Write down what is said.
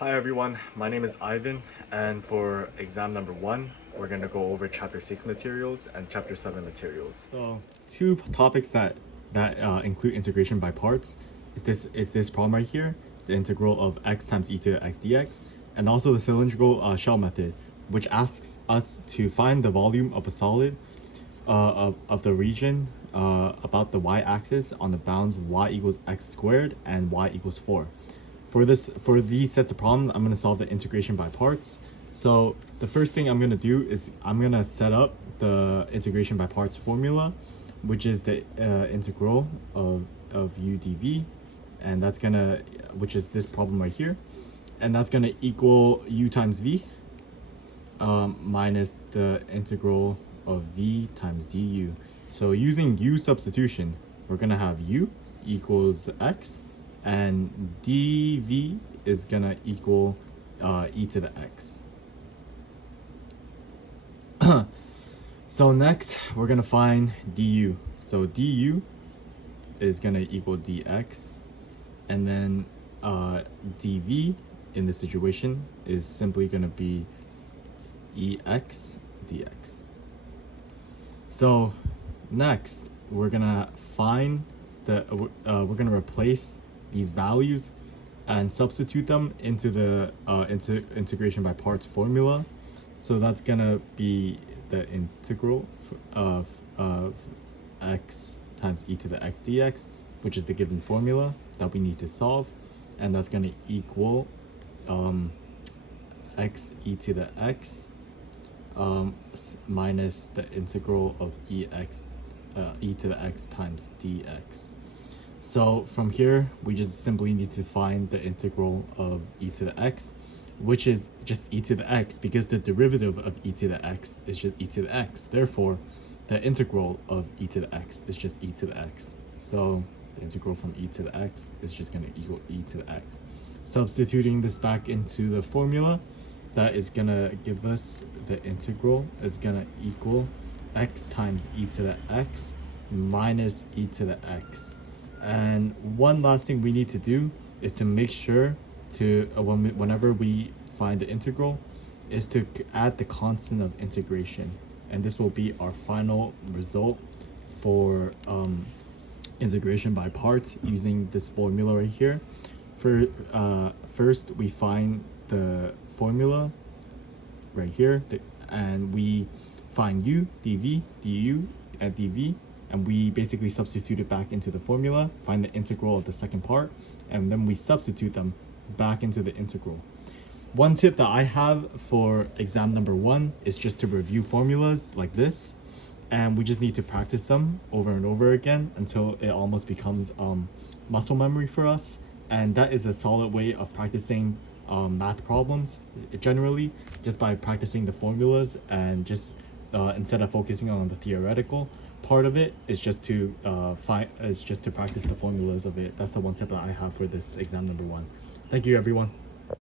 Hi everyone, my name is Ivan, and for exam number 1, we're going to go over chapter 6 materials and chapter 7 materials. So, two topics that include integration by parts is this problem right here, the integral of x times e to the x dx, and also the cylindrical shell method, which asks us to find the volume of a solid of the region about the y-axis on the bounds y equals x squared and y equals 4. For these sets of problems, I'm going to solve the integration by parts. So the first thing I'm going to do is I'm going to set up the integration by parts formula, which is the integral of u dv, and that's going to, which is this problem right here, and that's going to equal u times v minus the integral of v times du. So using u substitution, we're going to have u equals x, and dv is gonna equal e to the x. So next we're gonna find du. So du is gonna equal dx, and then dv in this situation is simply gonna be ex dx. So next we're gonna find we're gonna replace these values and substitute them into the integration by parts formula. So that's gonna be the integral of x times e to the x dx, which is the given formula that we need to solve, and that's gonna equal x e to the x minus the integral of e to the x times dx. So from here, we just simply need to find the integral of e to the x, which is just e to the x, because the derivative of e to the x is just e to the x. Therefore, the integral of e to the x is just e to the x. So the integral from e to the x is just going to equal e to the x. Substituting this back into the formula, that is going to give us the integral is going to equal x times e to the x minus e to the x. And one last thing we need to do is to make sure to whenever we find the integral is to add the constant of integration, and this will be our final result for integration by parts using this formula right here. For first we find the formula right here, and we find u, dv, du, and dv, and we basically substitute it back into the formula, find the integral of the second part, and then we substitute them back into the integral. One tip that I have for exam number 1 is just to review formulas like this, and we just need to practice them over and over again until it almost becomes muscle memory for us. And that is a solid way of practicing math problems generally, just by practicing the formulas, and just instead of focusing on the theoretical part of it, is just to practice the formulas of it. That's the one tip that I have for this exam number 1. Thank you everyone.